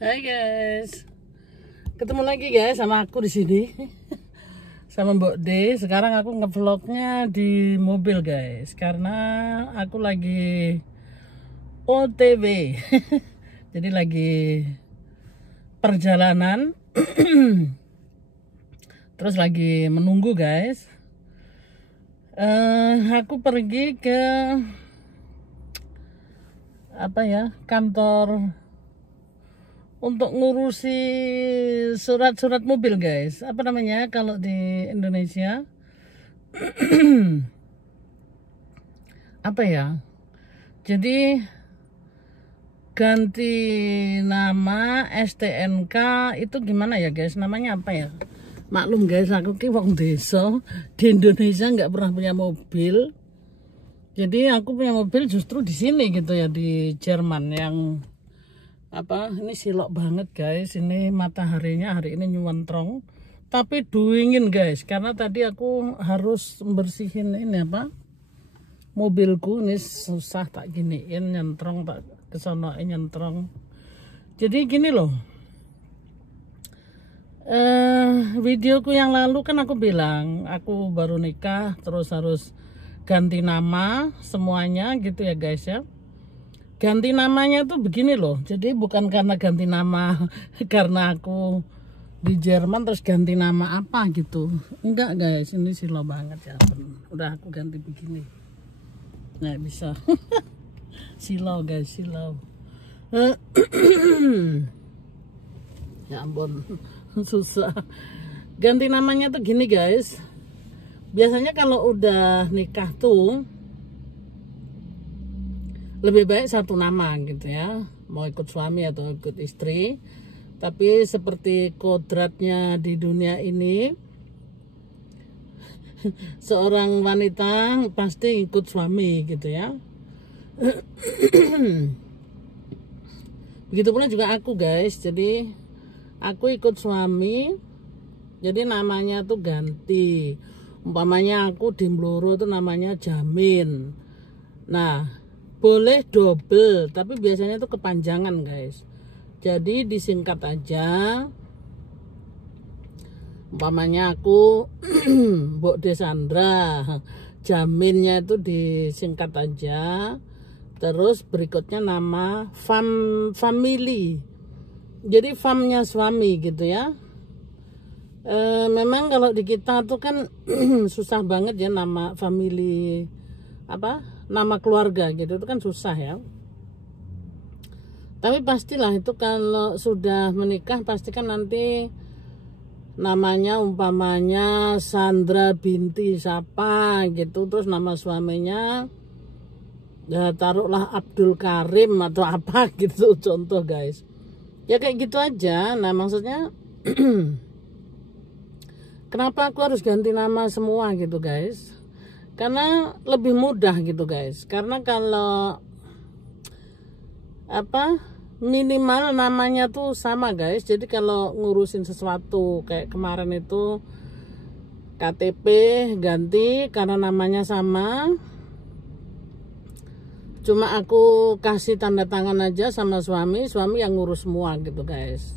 Hai guys, ketemu lagi guys sama aku di sini, sama Mbok D. Sekarang aku ngevlognya di mobil guys, karena aku lagi OTW, jadi lagi perjalanan, terus lagi menunggu guys. Aku pergi ke kantor untuk ngurusi surat-surat mobil guys. Apa namanya kalau di Indonesia? Apa ya? Jadi ganti nama STNK itu gimana ya guys? Namanya apa ya? Maklum guys, aku ki wong desa di Indonesia nggak pernah punya mobil. Jadi aku punya mobil justru di sini gitu ya, di Jerman. Yang ini silok banget guys, ini mataharinya hari ini nyuwentrong tapi dingin guys, karena tadi aku harus membersihin ini mobilku. Ini susah tak giniin, nyentrong tak kesonoin nyentrong. Jadi gini loh, videoku yang lalu kan aku bilang aku baru nikah terus harus ganti nama semuanya gitu ya guys ya. Ganti namanya tuh begini loh, jadi bukan karena ganti nama karena aku di Jerman terus ganti nama apa gitu, enggak guys. Ini silau banget ya, udah aku ganti begini nggak bisa. Silau guys, silau. Ya ampun, susah. Ganti namanya tuh gini guys, biasanya kalau udah nikah tuh lebih baik satu nama gitu ya, mau ikut suami atau ikut istri. Tapi seperti kodratnya di dunia ini, seorang wanita pasti ikut suami gitu ya. Begitu pula juga aku guys, jadi aku ikut suami, jadi namanya tuh ganti. Umpamanya aku di Mloro tuh namanya Jamin. Nah, boleh double, tapi biasanya itu kepanjangan guys. Jadi disingkat aja. Umpamanya aku Mbok Desandra, Jaminnya itu disingkat aja. Terus berikutnya nama family. Jadi famnya suami gitu ya. Memang kalau di kita tuh kan susah banget ya nama family, nama keluarga gitu, itu kan susah ya. Tapi pastilah itu kalau sudah menikah pasti kan nanti namanya umpamanya Sandra binti siapa gitu, terus nama suaminya ya taruhlah Abdul Karim atau apa gitu contoh guys. Ya kayak gitu aja. Nah maksudnya kenapa aku harus ganti nama semua gitu guys? Karena lebih mudah gitu guys. Karena kalau minimal namanya tuh sama guys. Jadi kalau ngurusin sesuatu kayak kemarin itu KTP ganti karena namanya sama, cuma aku kasih tanda tangan aja sama suami yang ngurus semua gitu guys.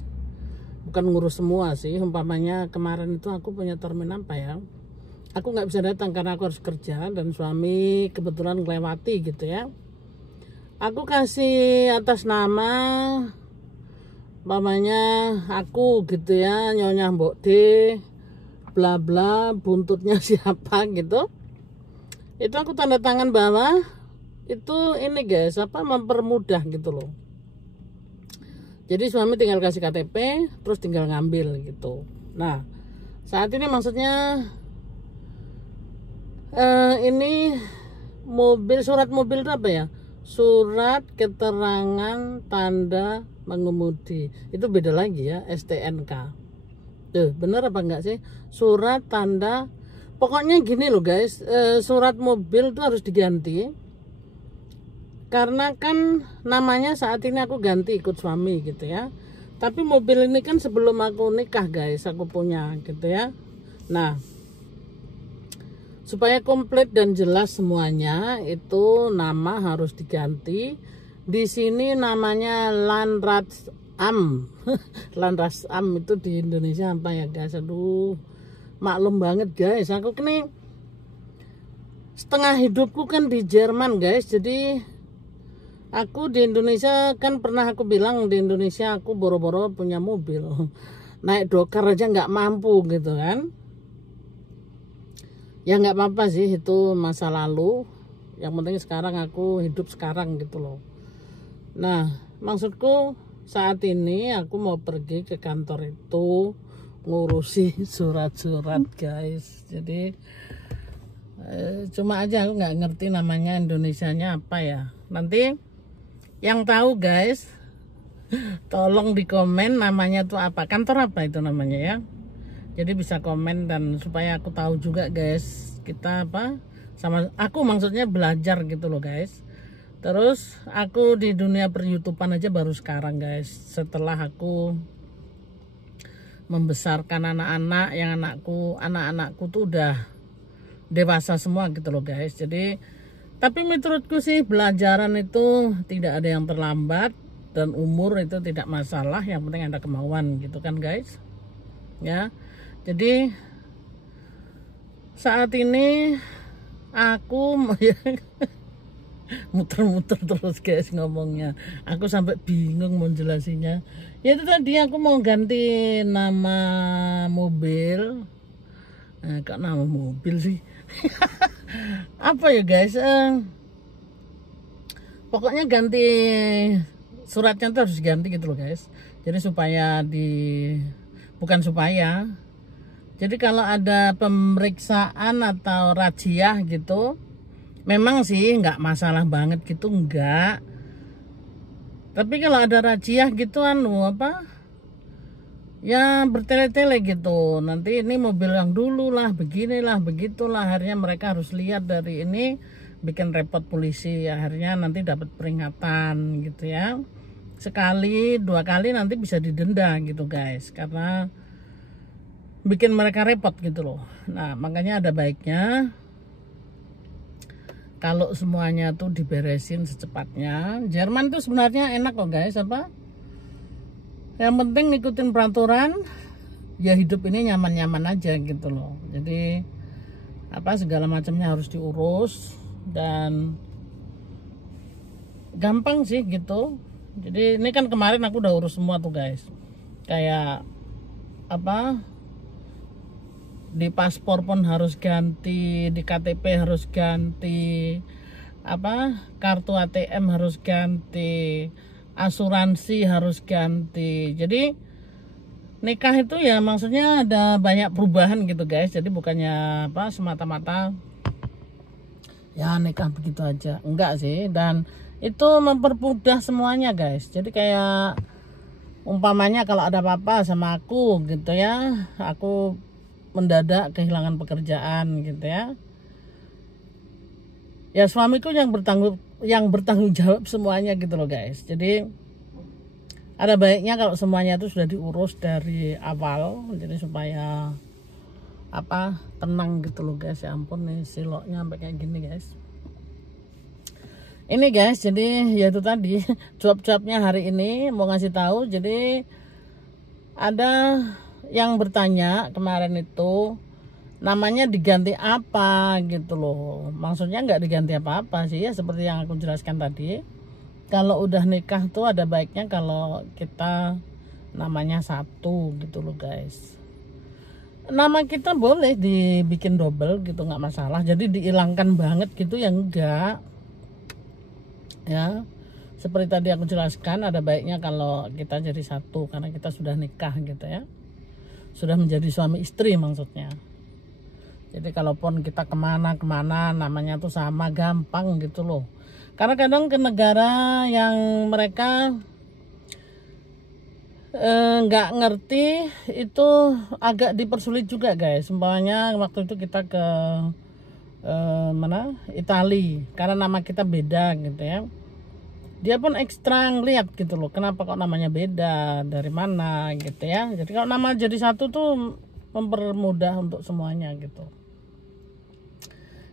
Bukan ngurus semua sih, umpamanya kemarin itu aku punya termin aku nggak bisa datang karena aku harus kerja dan suami kebetulan ngelewati gitu ya. Aku kasih atas nama mamanya aku gitu ya, Nyonya Mbok D bla bla, buntutnya siapa gitu. Itu aku tanda tangan bawah. Itu ini guys, mempermudah gitu loh. Jadi suami tinggal kasih KTP terus tinggal ngambil gitu. Nah saat ini maksudnya ini mobil, surat mobil itu apa ya? Surat keterangan tanda mengemudi. Itu beda lagi ya, STNK. Tuh, bener apa enggak sih? Surat tanda, pokoknya gini loh guys, surat mobil itu harus diganti. Karena kan namanya saat ini aku ganti ikut suami gitu ya. Tapi mobil ini kan sebelum aku nikah guys, aku punya gitu ya. Nah, supaya komplit dan jelas semuanya, itu nama harus diganti. Di sini namanya Landrat Am. Lantas Am itu di Indonesia apa ya guys? Aduh, maklum banget guys. Aku kini setengah hidupku kan di Jerman guys. Jadi aku di Indonesia kan pernah aku bilang di Indonesia aku boro-boro punya mobil. Naik dokar aja nggak mampu gitu kan. Ya nggak apa-apa sih, itu masa lalu. Yang penting sekarang aku hidup sekarang gitu loh. Nah, maksudku saat ini aku mau pergi ke kantor itu ngurusi surat-surat guys. Jadi cuma aja aku nggak ngerti namanya Indonesianya apa ya. Nanti yang tahu guys, tolong di komen namanya tuh apa, kantor apa itu namanya ya. Jadi bisa komen dan supaya aku tahu juga guys, kita apa sama aku maksudnya belajar gitu loh guys. Terus aku di dunia per-YouTubean aja baru sekarang guys, setelah aku membesarkan anak-anak yang anak-anakku tuh udah dewasa semua gitu loh guys. Jadi tapi menurutku sih belajaran itu tidak ada yang terlambat dan umur itu tidak masalah, yang penting ada kemauan gitu kan guys. Ya. Jadi saat ini aku muter-muter terus guys ngomongnya, aku sampai bingung mau jelasinnya. Ya itu tadi aku mau ganti nama mobil. Kok nama mobil sih? Apa ya guys, pokoknya ganti suratnya tuh harus ganti gitu loh guys. Jadi jadi kalau ada pemeriksaan atau razziah gitu, memang sih nggak masalah banget gitu, enggak. Tapi kalau ada razziah gitu ya bertele-tele gitu. Nanti ini mobil yang dulu lah, beginilah, begitulah. Akhirnya mereka harus lihat dari ini, bikin repot polisi. Akhirnya nanti dapat peringatan gitu ya. Sekali, 2 kali nanti bisa didenda gitu guys. Karena bikin mereka repot gitu loh. Nah makanya ada baiknya kalau semuanya tuh diberesin secepatnya. Jerman tuh sebenarnya enak kok guys, yang penting ngikutin peraturan, ya hidup ini nyaman-nyaman aja gitu loh. Jadi segala macamnya harus diurus dan gampang sih gitu. Jadi ini kan kemarin aku udah urus semua tuh guys, kayak di paspor pun harus ganti, di KTP harus ganti, kartu ATM harus ganti, asuransi harus ganti. Jadi nikah itu ya maksudnya ada banyak perubahan gitu guys. Jadi bukannya semata-mata ya nikah begitu aja, enggak sih. Dan itu mempermudah semuanya guys. Jadi kayak umpamanya kalau ada apa-apa sama aku gitu ya, aku mendadak kehilangan pekerjaan gitu ya, suamiku yang bertanggung jawab semuanya gitu loh guys. Jadi ada baiknya kalau semuanya itu sudah diurus dari awal, jadi supaya tenang gitu loh guys. Ya ampun nih siloknya sampai kayak gini guys. Ini guys, jadi ya itu tadi job-jobnya hari ini mau ngasih tahu. Jadi ada yang bertanya kemarin itu namanya diganti apa gitu loh. Maksudnya nggak diganti apa-apa sih ya, seperti yang aku jelaskan tadi. Kalau udah nikah tuh ada baiknya kalau kita namanya satu gitu loh guys. Nama kita boleh dibikin double gitu, nggak masalah. Jadi dihilangkan banget gitu ya enggak. Ya seperti tadi aku jelaskan, ada baiknya kalau kita jadi satu karena kita sudah nikah gitu ya, sudah menjadi suami istri maksudnya. Jadi kalaupun kita kemana-kemana namanya tuh sama, gampang gitu loh. Karena kadang ke negara yang mereka nggak ngerti itu agak dipersulit juga guys. Umpamanya waktu itu kita ke Italia, karena nama kita beda gitu ya. Dia pun ekstra ngeliat gitu loh, kenapa kok namanya beda, dari mana gitu ya. Jadi kalau nama jadi satu tuh mempermudah untuk semuanya gitu.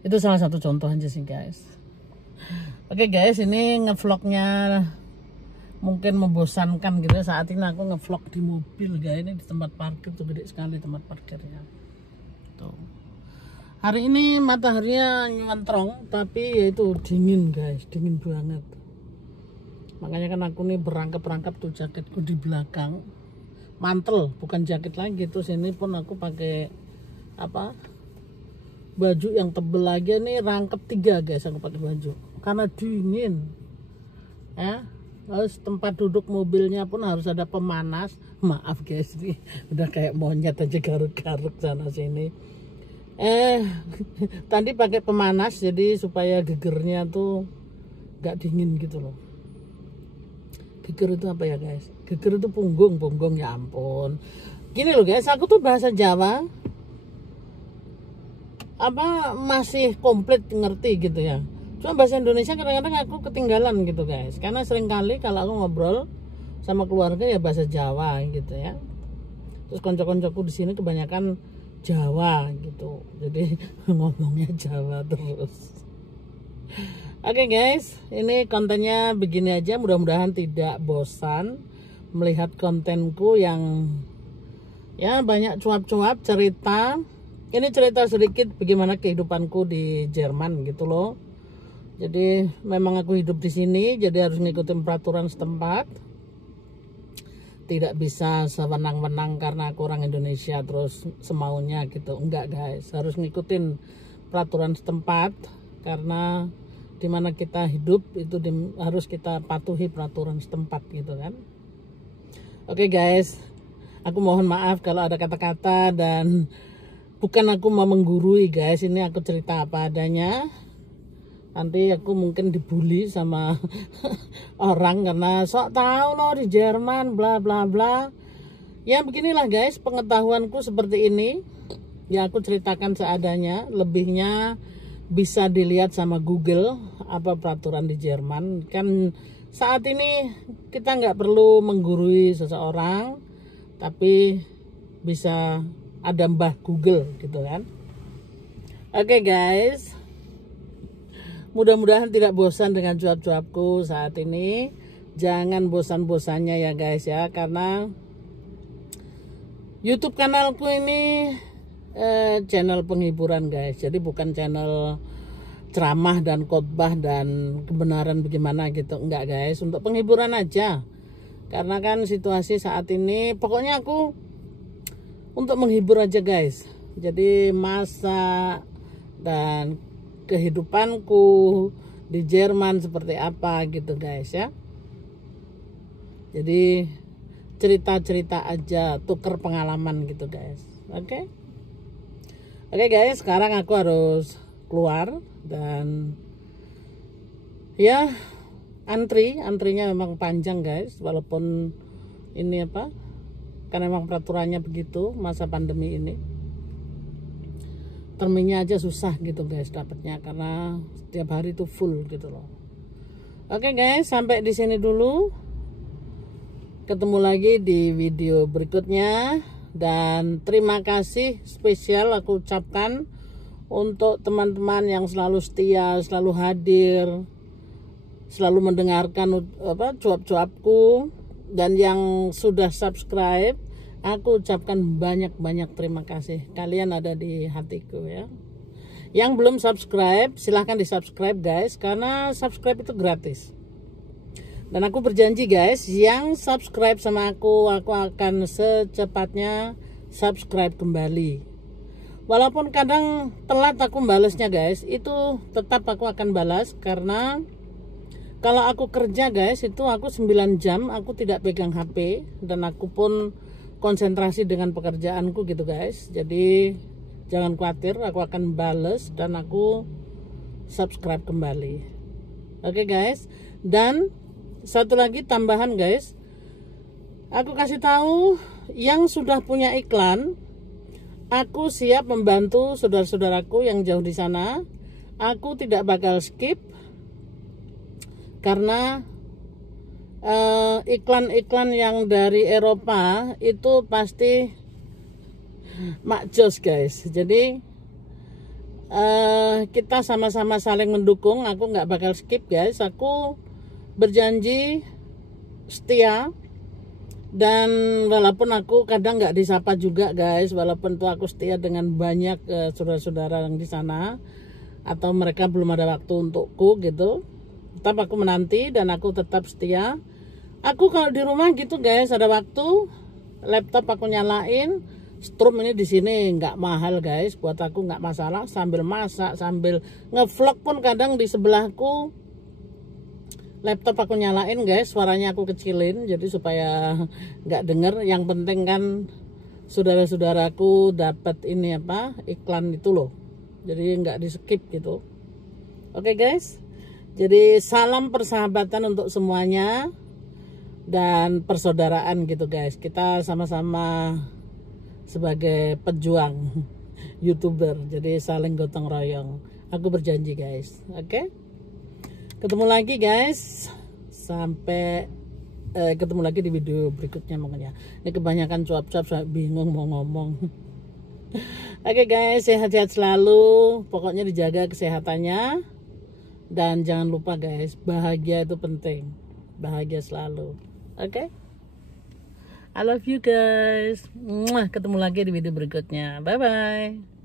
Itu salah satu contoh aja sih guys. Oke guys, ini ngevlognya mungkin membosankan gitu. Saat ini aku ngevlog di mobil guys, ini di tempat parkir tuh, gede sekali tempat parkirnya tuh. Hari ini mataharinya nyentrong tapi yaitu dingin guys, dingin banget. Makanya kan aku nih berangkap-rangkap tuh jaketku di belakang, mantel bukan jaket lagi. Terus ini pun aku pakai apa, baju yang tebel lagi nih, rangkap 3 guys aku pakai baju karena dingin ya. Terus tempat duduk mobilnya pun harus ada pemanas. Maaf guys, nih udah kayak monyet aja garuk-garuk sana sini. Tadi pakai pemanas jadi supaya gegernya tuh gak dingin gitu loh. Geger itu apa ya guys? Geger itu punggung ya ampun. Gini loh guys, aku tuh bahasa Jawa apa masih komplit ngerti gitu ya. Cuma bahasa Indonesia kadang-kadang aku ketinggalan gitu guys. Karena seringkali kalau aku ngobrol sama keluarga ya bahasa Jawa gitu ya. Terus konco-koncoku di sini kebanyakan Jawa gitu. Jadi ngomongnya Jawa terus. Oke guys, ini kontennya begini aja. Mudah-mudahan tidak bosan melihat kontenku yang ya banyak cuap-cuap cerita. Ini cerita sedikit bagaimana kehidupanku di Jerman gitu loh. Jadi memang aku hidup di sini, jadi harus ngikutin peraturan setempat. Tidak bisa sewenang-wenang karena aku orang Indonesia terus semaunya gitu. Enggak guys, harus ngikutin peraturan setempat karena dimana kita hidup itu harus kita patuhi peraturan setempat gitu kan. Oke guys, aku mohon maaf kalau ada kata-kata dan bukan aku mau menggurui guys, ini aku cerita apa adanya. Nanti aku mungkin dibully sama orang karena sok tahu loh di Jerman bla bla bla. Ya beginilah guys, pengetahuanku seperti ini. Ya aku ceritakan seadanya, lebihnya bisa dilihat sama Google apa peraturan di Jerman. Kan saat ini kita nggak perlu menggurui seseorang, tapi bisa ada Mbah Google gitu kan. Oke guys, mudah-mudahan tidak bosan dengan cuap-cuapku saat ini. Jangan bosan-bosannya ya guys ya, karena YouTube kanalku ini channel penghiburan guys. Jadi bukan channel ceramah dan khotbah dan kebenaran bagaimana gitu, enggak guys, untuk penghiburan aja. Karena kan situasi saat ini pokoknya aku untuk menghibur aja guys. Jadi masa dan kehidupanku di Jerman seperti apa gitu guys ya. Jadi cerita-cerita aja, tuker pengalaman gitu guys. Oke guys, sekarang aku harus keluar dan ya antrinya memang panjang guys, walaupun ini apa, karena memang peraturannya begitu masa pandemi ini. Terminnya aja susah gitu guys dapatnya karena setiap hari itu full gitu loh. Oke guys, sampai di sini dulu. Ketemu lagi di video berikutnya dan terima kasih spesial aku ucapkan untuk teman-teman yang selalu setia, selalu hadir, selalu mendengarkan apa cuap-cuapku, dan yang sudah subscribe. Aku ucapkan banyak-banyak terima kasih. Kalian ada di hatiku ya. Yang belum subscribe, silahkan di subscribe guys, karena subscribe itu gratis. Dan aku berjanji guys, yang subscribe sama aku akan secepatnya subscribe kembali. Walaupun kadang telat aku balasnya guys, itu tetap aku akan balas. Karena kalau aku kerja guys, itu aku 9 jam aku tidak pegang HP, dan aku pun konsentrasi dengan pekerjaanku gitu guys. Jadi jangan khawatir, aku akan bales dan aku subscribe kembali. Oke guys, dan satu lagi tambahan guys, aku kasih tahu yang sudah punya iklan, aku siap membantu saudara-saudaraku yang jauh di sana. Aku tidak bakal skip karena iklan-iklan yang dari Eropa itu pasti makjos guys. Jadi kita sama-sama saling mendukung. Aku nggak bakal skip guys. Aku berjanji setia. Dan walaupun aku kadang nggak disapa juga guys, walaupun tuh aku setia dengan banyak saudara-saudara yang di sana, atau mereka belum ada waktu untukku gitu, tetap aku menanti dan aku tetap setia. Aku kalau di rumah gitu guys, ada waktu, laptop aku nyalain, strum ini di sini nggak mahal guys, buat aku nggak masalah, sambil masak, sambil ngevlog pun kadang di sebelahku. Laptop aku nyalain guys, suaranya aku kecilin jadi supaya nggak denger. Yang penting kan saudara-saudaraku dapat ini apa, iklan itu loh, jadi nggak di skip gitu. Oke guys, jadi salam persahabatan untuk semuanya dan persaudaraan gitu guys. Kita sama-sama sebagai pejuang YouTuber, jadi saling gotong royong. Aku berjanji guys. Oke, ketemu lagi guys, sampai ketemu lagi di video berikutnya. Makanya ini kebanyakan cuap-cuap, saya bingung mau ngomong. Oke guys, sehat-sehat selalu, pokoknya dijaga kesehatannya, dan jangan lupa guys, bahagia itu penting, bahagia selalu. Oke, I love you guys. Ketemu lagi di video berikutnya. Bye bye.